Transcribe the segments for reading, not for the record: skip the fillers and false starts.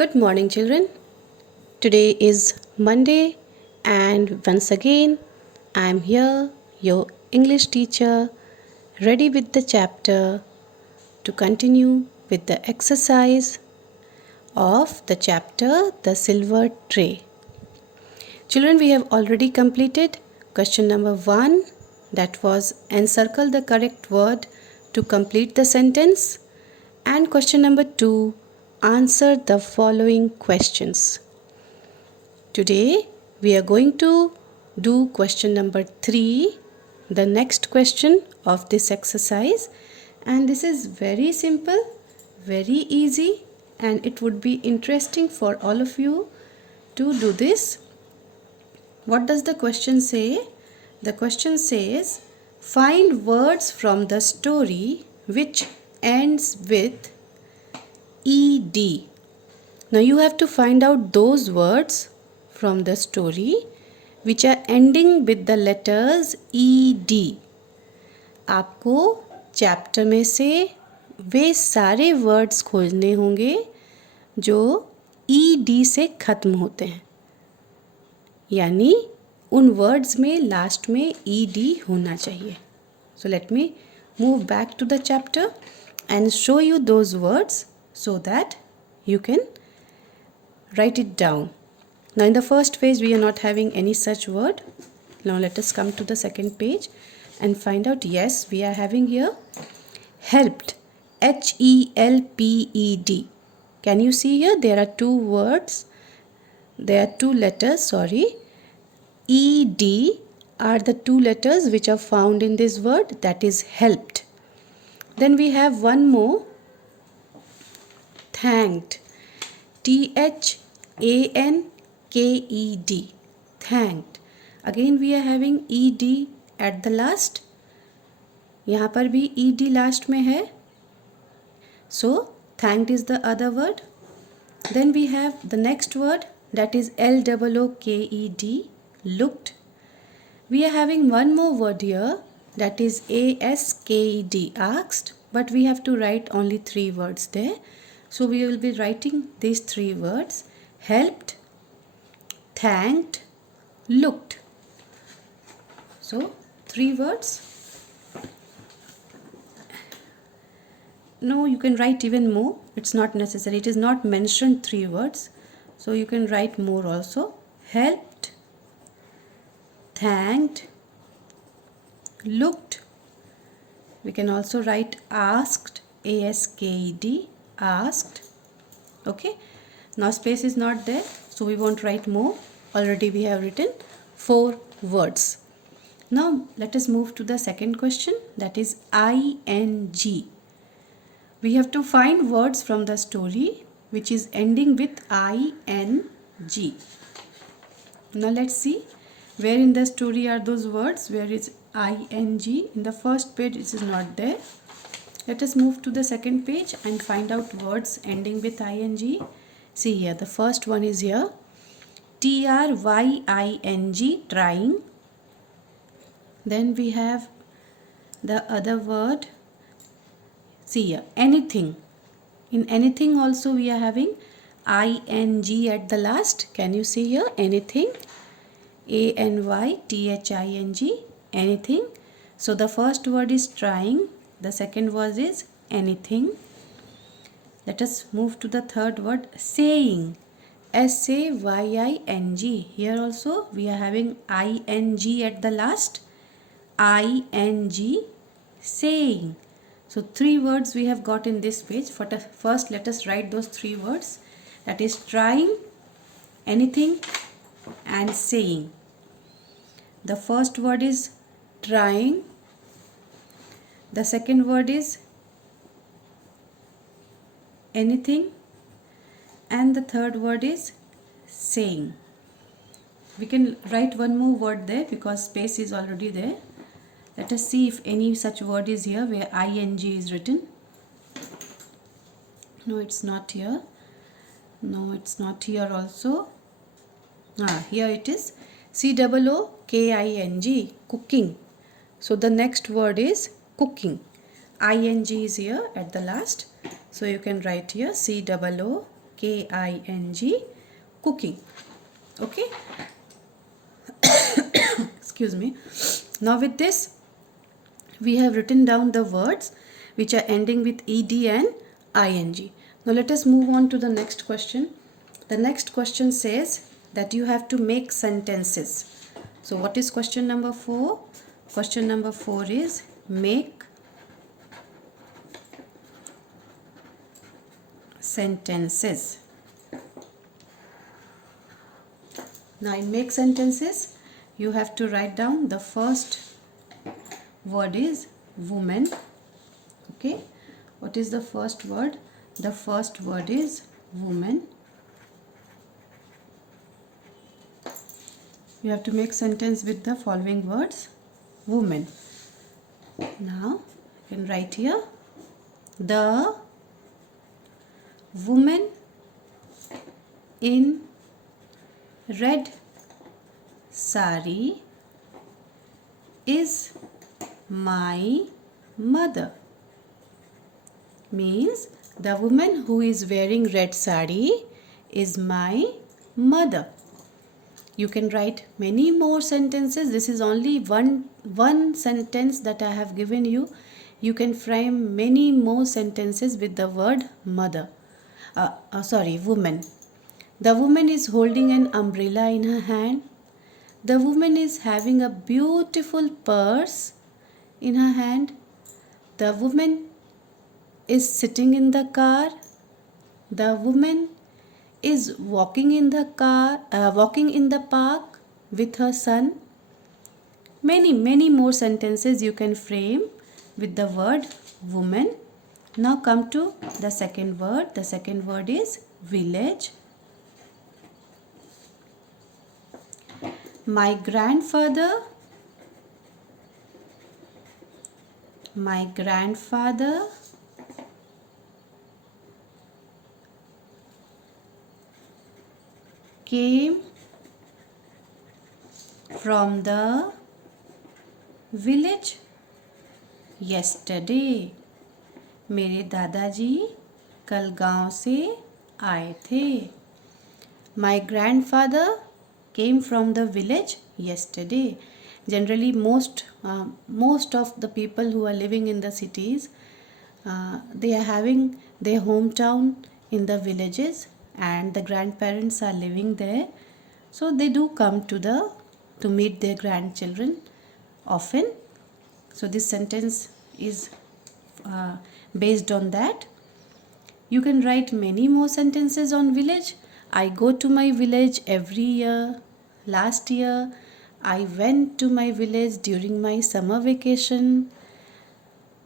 Good morning, children. Today is Monday, and once again, I am here, your English teacher, ready with the chapter to continue with the exercise of the chapter The Silver Tray. Children, we have already completed question number 1, that was encircle the correct word to complete the sentence, and question number 2, answer the following questions. Today we are going to do question number 3, the next question of this exercise, and this is very simple, very easy, and it would be interesting for all of you to do this. What does the question say? The question says, find words from the story which ends with ed. Now you have to find out those words from the story which are ending with the letters ed. आपको chapter में से वे सारे words खोजने होंगे जो ed से ख़त्म होते हैं, यानी उन वर्ड्स में लास्ट में ed होना चाहिए. So let me move back to the chapter and show you those words so that you can write it down. Now in the first page we are not having any such word. Now let us come to the second page and find out. Yes, we are having here helped, HELPED. Can you see here? There are two words, there are two letters, sorry. ED are the two letters which are found in this word, that is helped. Then we have one more, thanked, THANKED, thanked. Again we are having ED at the last. यहाँ पर भी ED last में है. So thanked is the other word. Then we have the next word, that is LOOKED, looked. We are having one more word here, that is ASKED, asked, but we have to write only 3 words there. So we will be writing these 3 words, helped, thanked, looked. So 3 words. No, you can write even more. It's not necessary. It is not mentioned 3 words. So you can write more also. Helped, thanked, looked. We can also write asked, ASKED, asked. Okay. Now space is not there, so we won't write more. Already we have written 4 words. Now let us move to the second question, that is ING. We have to find words from the story which is ending with ING. Now let's see where in the story are those words, where is ING. In the first page it is not there. Let us move to the second page and find out words ending with ING. See here, the first one is here, TRYING, trying. Then we have the other word, see here, anything. In anything also we are having ING at the last. Can you see here? Anything, ANYTHING, anything. So the first word is trying, the second word is anything. Let us move to the third word, saying, SAYING. Here also we are having ING at the last, ING, saying. So 3 words we have got in this page. First let us write those 3 words, that is trying, anything and saying. The first word is trying, the second word is anything, and the third word is saying. We can write one more word there because space is already there. Let us see if any such word is here where ING is written. No, it's not here. No, it's not here also. Here it is, COOKING, cooking. So the next word is cooking. ING is here at the last. So you can write here COOKING. K-I-N-G, cooking. Okay. Excuse me. Now with this, we have written down the words which are ending with ed and ing. Now let us move on to the next question. The next question says that you have to make sentences. So what is question number 4? Question number 4 is make sentences. Now in make sentences, you have to write down the first word is woman. Okay, what is the first word? The first word is woman. You have to make sentence with the following words: woman. Now you can write here, the woman in red sari is my mother. Means the woman who is wearing red sari is my mother. You can write many more sentences. This is only one sentence that I have given you. You can frame many more sentences with the word mother. Woman. The woman is holding an umbrella in her hand. The woman is having a beautiful purse in her hand. The woman is sitting in the car. The woman is walking in the park with her son. Many more sentences you can frame with the word woman. Now come to the second word. The second word is village. My grandfather came from the village yesterday. मेरे दादाजी कल गांव से आए थे. My grandfather came from the village yesterday. Generally, most of the people who are living in the cities, they are having their hometown in the villages, and the grandparents are living there. So they do come to meet their grandchildren often. So this sentence is based on that. You can write many more sentences on village. I go to my village every year. Last year, I went to my village during my summer vacation.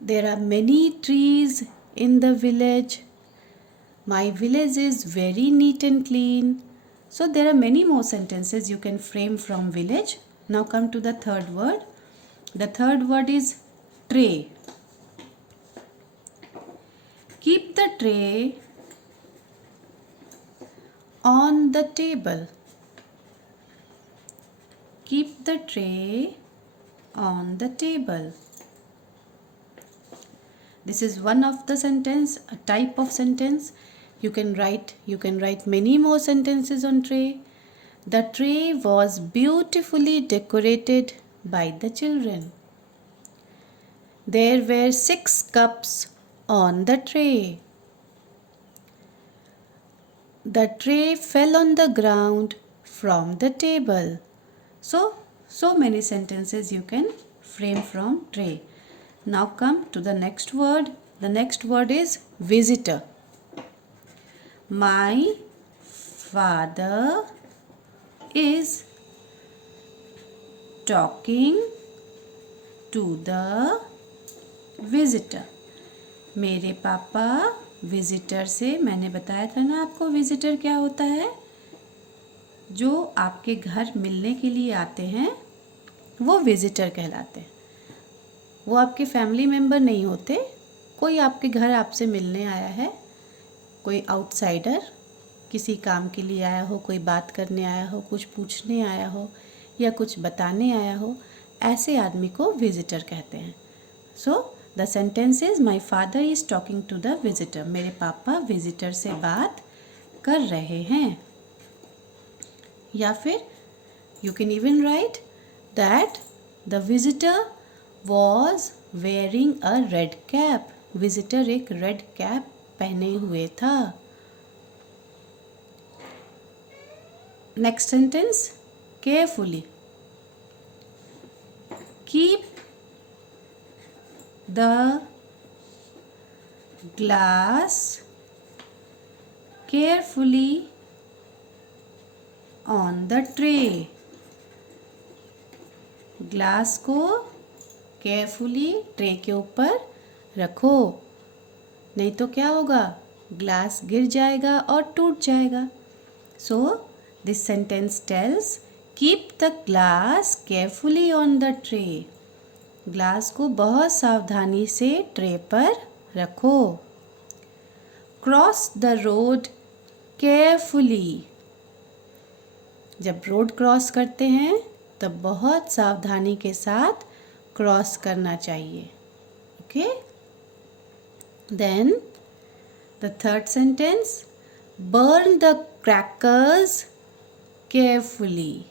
There are many trees in the village. My village is very neat and clean. So there are many more sentences you can frame from village. Now come to the third word. The third word is tray. Keep the tray on the table. Keep the tray on the table. This is one of the sentence, a type of sentence. You can write many more sentences on tray. The tray was beautifully decorated by the children. There were 6 cups on the tray. The tray fell on the ground from the table. So many sentences you can frame from tray. Now come to the next word. The next word is visitor. My father is talking to the visitor. मेरे पापा visitor से, मैंने बताया था ना आपको visitor क्या होता है, जो आपके घर मिलने के लिए आते हैं वो विजिटर कहलाते हैं. वो आपके फैमिली मेम्बर नहीं होते. कोई आपके घर आपसे मिलने आया है, कोई आउटसाइडर, किसी काम के लिए आया हो, कोई बात करने आया हो, कुछ पूछने आया हो या कुछ बताने आया हो, ऐसे आदमी को विजिटर कहते हैं. So the sentence is my father is talking to the visitor. मेरे पापा विजिटर से बात कर रहे हैं। या फिर you can even write that the visitor was wearing a red cap. Visitor एक red cap पहने हुए था। Next sentence, carefully. Keep the glass carefully on the tray. Glass को केयरफुली ट्रे के ऊपर रखो, नहीं तो क्या होगा, ग्लास गिर जाएगा और टूट जाएगा। So this sentence tells keep the glass carefully on the tray. Glass को बहुत सावधानी से ट्रे पर रखो। Cross the road carefully. जब रोड क्रॉस करते हैं तब बहुत सावधानी के साथ क्रॉस करना चाहिए। Okay, then the third sentence, burn the crackers carefully.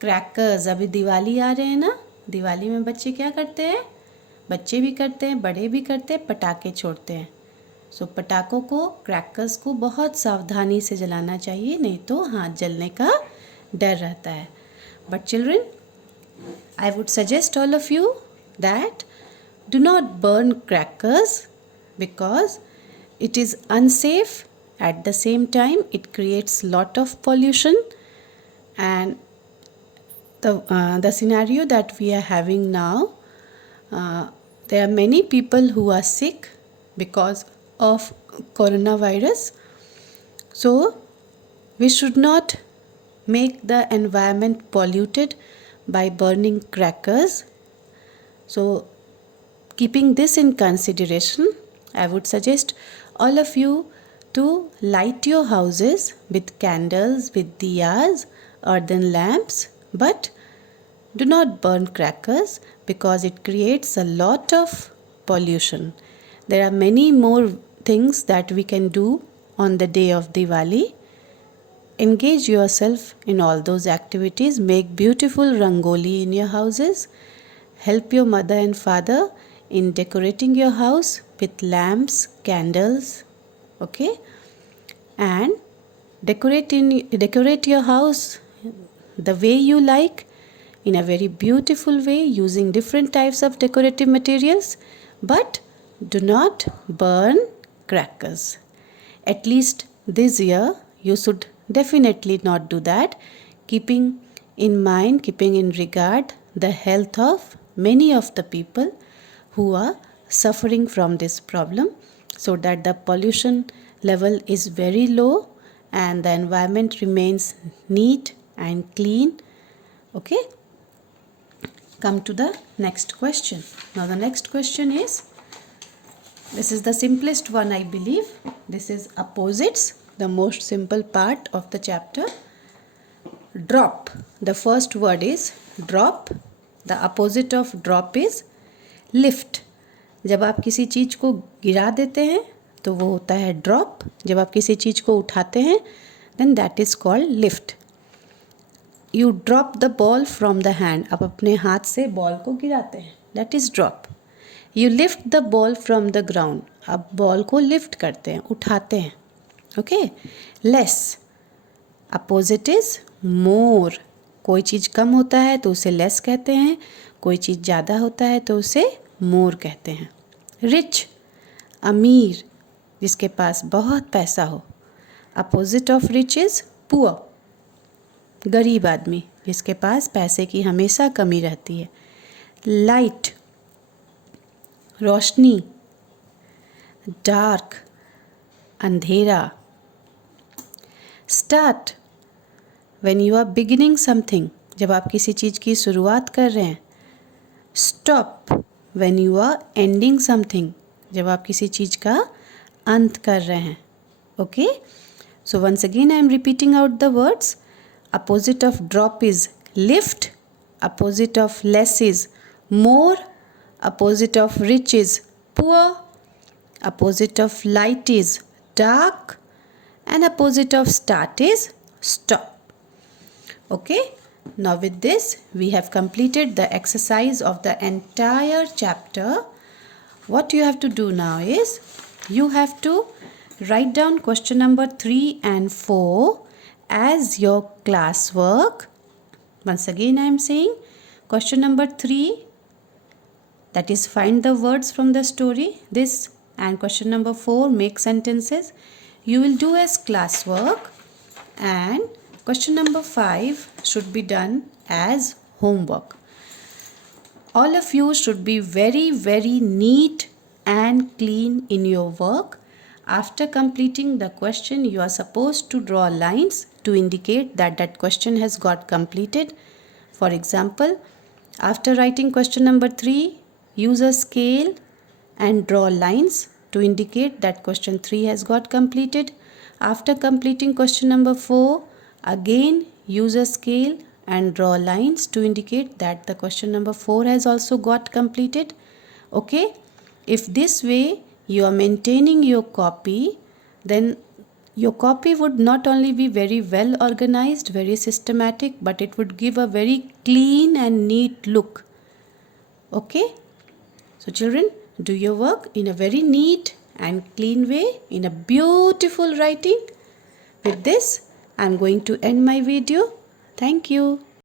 Crackers, अभी दिवाली आ रहे हैं ना, दिवाली में बच्चे क्या करते हैं, बच्चे भी करते हैं, बड़े भी करते हैं, पटाखे छोड़ते हैं। सो पटाखों को, क्रैकर्स को बहुत सावधानी से जलाना चाहिए, नहीं तो हाथ जलने का डर रहता है। But children, I would suggest all of you that do not burn crackers because it is unsafe. At the same time, it creates lot of pollution, and the scenario that we are having now, there are many people who are sick because of coronavirus. So we should not make the environment polluted by burning crackers. So keeping this in consideration, I would suggest all of you to light your houses with candles, with diyas, earthen lamps, but do not burn crackers because it creates a lot of pollution. There are many more things that we can do on the day of Diwali. Engage yourself in all those activities. Make beautiful rangoli in your houses. Help your mother and father in decorating your house with lamps, candles. Okay? And decorate your house the way you like, in a very beautiful way, using different types of decorative materials. But do not burn crackers. At least this year you should definitely not do that, keeping in mind, keeping in regard the health of many of the people who are suffering from this problem, so that the pollution level is very low and the environment remains neat and clean. Okay, come to the next question. Now the next question is, this is the simplest one, I believe. This is opposites, the most simple part of the chapter. Drop. The first word is drop. The opposite of drop is lift. जब आप किसी चीज़ को गिरा देते हैं तो वो होता है ड्रॉप। जब आप किसी चीज़ को उठाते हैं then that is called lift. You drop the ball from the hand. आप अपने हाथ से बॉल को गिराते हैं, that is drop. You lift the ball from the ground. आप बॉल को लिफ्ट करते हैं, उठाते हैं। Okay, less, opposite is more. कोई चीज़ कम होता है तो उसे लेस कहते हैं, कोई चीज़ ज़्यादा होता है तो उसे मोर कहते हैं। रिच, अमीर, जिसके पास बहुत पैसा हो। Opposite of rich is poor, गरीब आदमी, जिसके पास पैसे की हमेशा कमी रहती है। लाइट, रोशनी। डार्क, अंधेरा। Start, when you are beginning something, जब आप किसी चीज़ की शुरुआत कर रहे हैं। Stop, when you are ending something, जब आप किसी चीज़ का अंत कर रहे हैं। Okay, so once again I am repeating out the words. Opposite of drop is lift, opposite of less is more, opposite of rich is poor, opposite of light is dark, and opposite of start is stop. Okay, now with this we have completed the exercise of the entire chapter. What you have to do now is you have to write down question number 3 and 4 as your classwork. Once again I am saying question number 3, that is find the words from the story, this, and question number 4, make sentences, you will do as classwork, and question number 5 should be done as homework. All of you should be very neat and clean in your work. After completing the question, you are supposed to draw lines to indicate that that question has got completed. For example, after writing question number 3, use a scale and draw lines to indicate that question 3 has got completed. After completing question number 4, again use a scale and draw lines to indicate that the question number 4 has also got completed. Okay, if this way you are maintaining your copy, then your copy would not only be very well organized, very systematic, but it would give a very clean and neat look. Okay, so children, do your work in a very neat and clean way, in a beautiful writing. With this, I am going to end my video. Thank you.